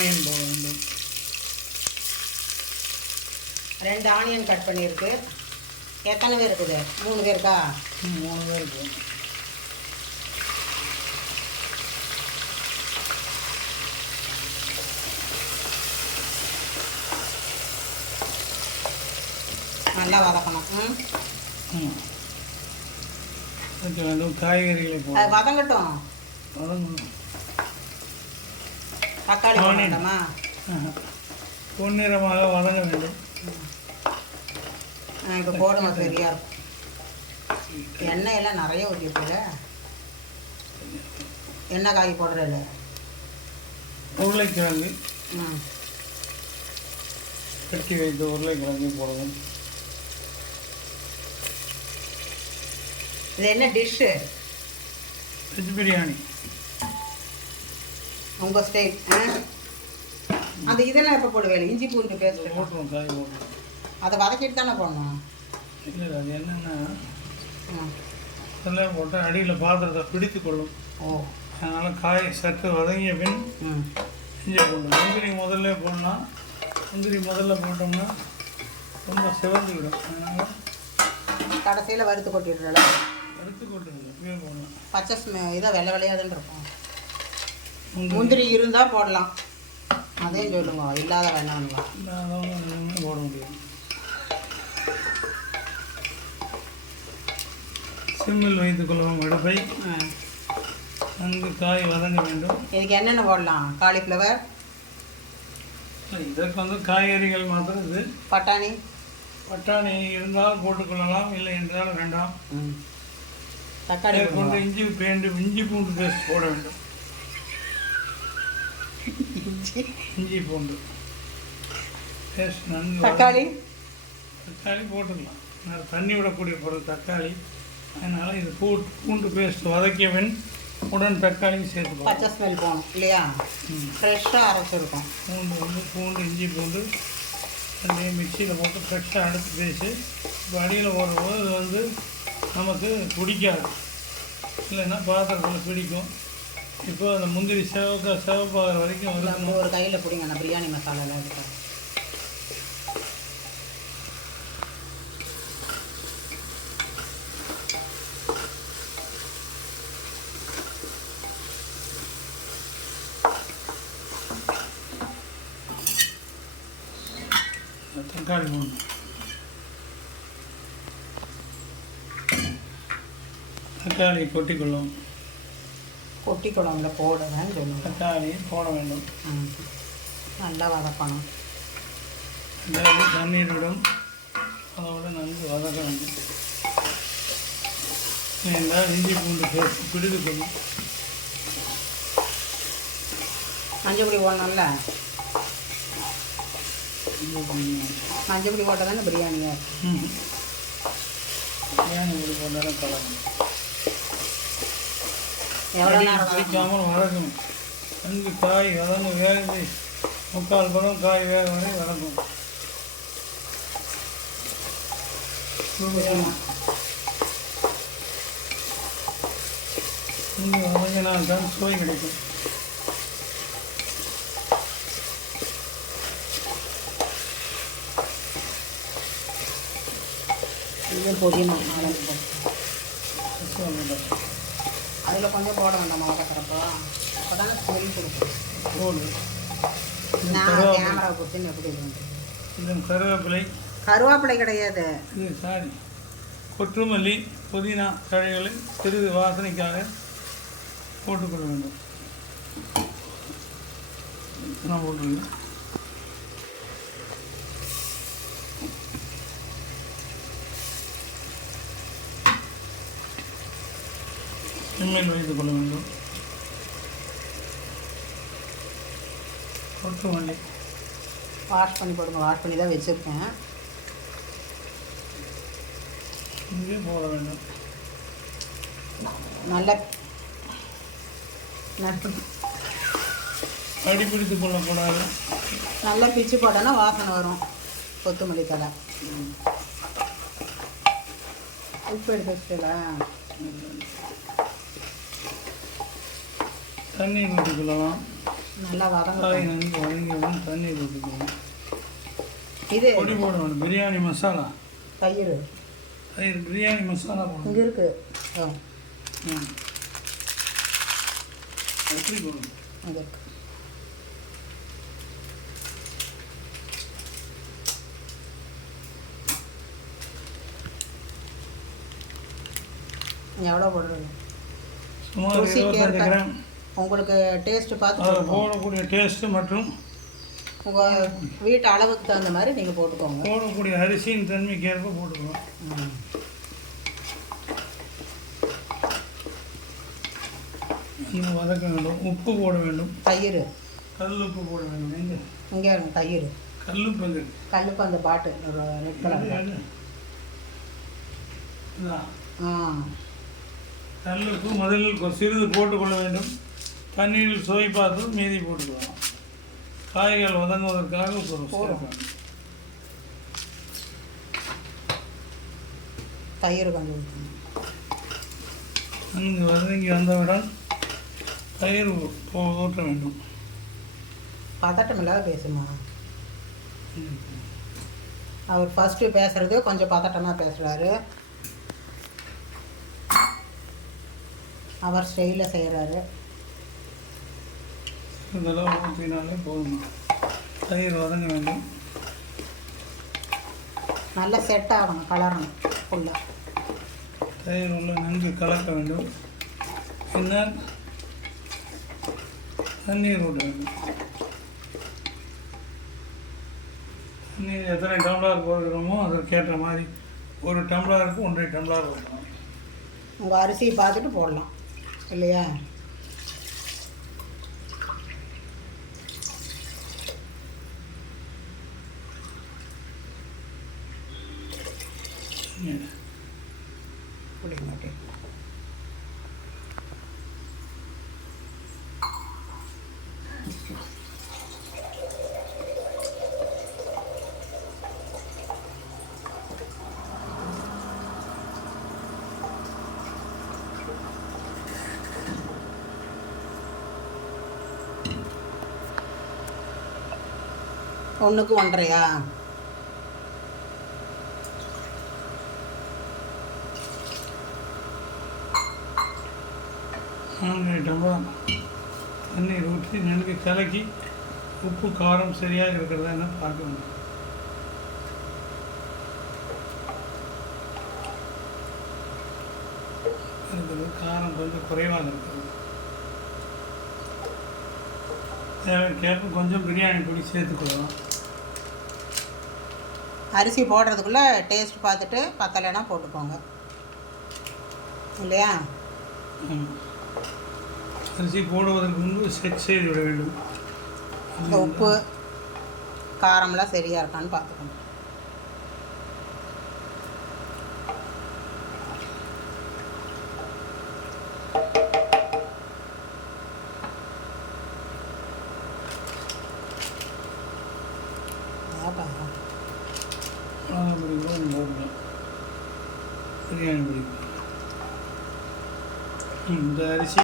Onion போட வேண்டும். 2 onion cut பண்ணியிருக்கு. எத்தனை பேர் இருக்குது? 3 பேருக்கா? 3 பேருக்கு. நல்லா வதக்கணும். அதுக்கு வேண்டும் காய்கறிகளை போட வதங்கட்டும். வதங்கணும். தக்காளி போடணுமா? பொன்னிறமாக வதங்க வேண்டும். இப்போ போடுங்க, சரியா இருக்கும். எண்ணெயெல்லாம் நிறைய ஊற்றிருக்குல்ல. எண்ணெய் காய் போடுறதில்ல. உருளைக்கிழங்கு கட்டி வைத்து உருளைக்கிழங்கு போடவும். இது என்ன டிஷ்ஷு? வெஜ் பிரியாணி. உங்கள் ஸ்டைல். அந்த இதெல்லாம் எப்போ போடுவேன்? இஞ்சி பூண்டு பேஸ்ட் போட்டுருவோம். காய் போட்டுருவோம். அதை வதக்கிட்டு தானே போடணும். இல்லை அது என்னென்னா அதெல்லாம் போட்டால் அடியில் பாத்திரத்தை பிடித்து கொள்ளும். அதனால் காய் சற்று வதங்கிய பின் இஞ்சி பூண்டு. முந்திரி முதல்ல போடணும். முந்திரி முதல்ல போட்டோம்னா ரொம்ப சிவந்து விடும். அதனால் கடைசியில் வறுத்து கொட்டிடுறல. வறுத்து கொட்டுறது போடலாம். பச்சை இதாக வெள்ளை வெள்ளையாதுன்னு இருக்கும். முந்திரி இருந்தால் போடலாம். அதையும் சொல்லுங்க, இல்லாத வேணாங்களா? இல்லாதவங்க போட முடியும். சிம்மில் வைத்துக் கொள்ளவும் அடுப்பை. நன்கு காய் வதங்க வேண்டும். இதுக்கு என்னென்ன போடலாம்? காலிஃப்ளவர். இதற்கு காய்கறிகள் மாத்திரம். இது பட்டாணி. பட்டாணி இருந்தால் போட்டுக்கொள்ளலாம், இல்லை என்றால் வேண்டாம். தக்காளி கொண்டு இஞ்சி பூண்டு பேஸ்ட் போட வேண்டும். இஞ்சி பூண்டு பேஸ்ட் நன்கு. தக்காளி போட்டுக்கலாம். தண்ணி விடக்கூடிய பொருள் தக்காளி. அதனால் இது பூண்டு பேஸ்ட் வதக்கிய பின் உடன் தக்காளி சேர்த்து பச்சை ஸ்மெல் போகணும் இல்லையா? ஃப்ரெஷ்ஷாக அரைச்சிருக்கோம். பூண்டு இஞ்சி பூண்டு ரெண்டையும் மிக்சியில் போட்டு ஃப்ரெஷ்ஷாக அடுத்து பேசி இப்போ அடியில் போடும்போது அது நமக்கு பிடிக்காது, இல்லைன்னா பாத்திரத்தில் பிடிக்கும். இப்போ அந்த முந்திரி சிவப்பாகிற வரைக்கும் வந்து ஒரு கையில் பிடிங்க. நான் பிரியாணி மசாலாலாம் எடுக்கிறேன். தக்காளி போடணும். தக்காளி கொட்டிக்கொள்ளும். கொட்டிக்குழம்புல போடுவேன்னு சொல்லுங்கள். தக்காளி போட வேண்டும். நல்லா வதக்கணும். அதாவது தண்ணீர் விடும். அதோட நன்கு வதக்க வேண்டும். என்றால் இஞ்சி பூண்டு பேஸ்ட் பிடித்துக்கொள்ளும். மஞ்சள் பொடி போடணும்ல. மஞ்சள் பொடி போட்டால் தானே பிரியாணியா? பிரியாணி பொடி போட்டாலும் கலக்கணும். எவ்வளோ நேரம் பிடிக்காமல் வதக்கணும். நன்கு காய் வதங்க வேக 3/4 பதம் காய் வேக வரை வதக்கும். இங்கே வதங்கினால் தான் சுவை கிடைக்கும். இது புதினா அதில் கொஞ்சம் போட வேண்டாம். வதக்கிறப்போ அப்போ தானே ஸ்மெல் கொடுக்கும். போடு. நான் கேமரா கொடுத்துன்னு எப்படி இது இது கருவேப்பிலை கிடையாது. இது சாரி கொத்தமல்லி புதினா தழைகளை சிறிது வாசனைக்காக போட்டுக்கொள்ள வேண்டும். நான் போட்டுருங்க. சிம்மில் வைத்துக் கொள்ள வேண்டும். கொத்தமல்லி வாஷ் பண்ணி போடுங்க. வாஷ் பண்ணி தான் வச்சுருக்கேன். இங்கே போட வேண்டும். நல்ல அடிப்பிடித்துக் கொள்ளக்கூடாது. நல்லா பிச்சு போட்டோன்னா வாசனை வரும். கொத்தமல்லி தலை உப்பு எடுத்து வச்சுல தண்ணீர் ஊற்றிக்கொள்ளலாம். நல்லா காய் வதங்கட்டும். நன்கு வதங்கியவுடன் தண்ணீர் ஊற்றிக்கணும். இது பொடி போட வேணும். பிரியாணி மசாலா, தயிர் தயிர், பிரியாணி மசாலா போடணும். இங்கே இருக்குது. எப்படி போடணும்? அங்கே இருக்கு. எவ்வளோ போடுறது? சுமார் ருசிக்கு 25 ஏற்ப கிராம். உங்களுக்கு டேஸ்ட்டு பார்த்து அதில் போட்டுக்கோங்க. போடக்கூடிய டேஸ்ட்டு மற்றும் உங்கள் வீட்டு அளவுக்கு தகுந்த மாதிரி நீங்கள் போட்டுக்கோங்க. போடக்கூடிய அரிசியின் தன்மைக்கு ஏற்ப போட்டுக்கலாம். இன்னும் வதக்க வேண்டும். உப்பு போட வேண்டும். தயிர் கல் உப்பு போட வேண்டும். எங்க இங்கே தயிர் கல் உப்பு எங்க? கல்லுப்பு அந்த பாட்டு ரெட் கலர். கல் உப்பு முதலில் சிறிது போட்டுக்கொள்ள வேண்டும். தண்ணீரில் சுவை பார்த்து மீதி போட்டுக்கலாம். காய்கள் வதங்குவதற்காக சேர்க்கணும். தயிர் கொஞ்சம் ஊற்றணும். நன்கு வதங்கி வந்தவுடன் தயிர் ஊற்ற வேண்டும். பதட்டம் இல்லாத பேசுமா. அவர் ஃபஸ்ட்டு பேசுகிறது கொஞ்சம் பதட்டமாக பேசுகிறாரு. அவர் ஸ்டைலில் செய்கிறாரு. இதெல்லாம் ஊற்றினாலே போதும். தயிர் வதங்க வேண்டும். நல்லா செட் ஆகணும், கலரணும் ஃபுல்லாக. தயிர் உள்ள நன்கு கலக்க வேண்டும். பின்னர் தண்ணீர் ஊற்ற வேண்டும். தண்ணீர் எத்தனை டம்ளர் போடுகிறோமோ அதற்கேற்ற மாதிரி 1 டம்ளருக்கு 1.5 டம்ளர் ஊற்றணும். உங்கள் அரிசியை பார்த்துட்டு போடலாம் இல்லையா? புளிய மாட்டேன். ஒன்றுக்கு 1.5. டம்ளர் தண்ணீர் ஊற்றி நன்கு கலக்கி உப்பு காரம் சரியாக இருக்கிறதா என்ன பார்க்க வேண்டும். காரம் கொஞ்சம் குறைவாக இருக்கிறது. தேவைக்கேற்ப கொஞ்சம் பிரியாணி பொடி சேர்த்துக்கலாம். அரிசி போடுறதுக்குள்ளே டேஸ்ட் பார்த்துட்டு பத்தலைன்னா போட்டுக்கோங்க இல்லையா? அரிசி போடுவதற்கு முன்பு செக் செய்து விட வேண்டும். இந்த உப்பு காரம்லாம் சரியாக இருக்கான்னு பார்த்துக்கணும். பிரியாணி பொடி இந்த அரிசி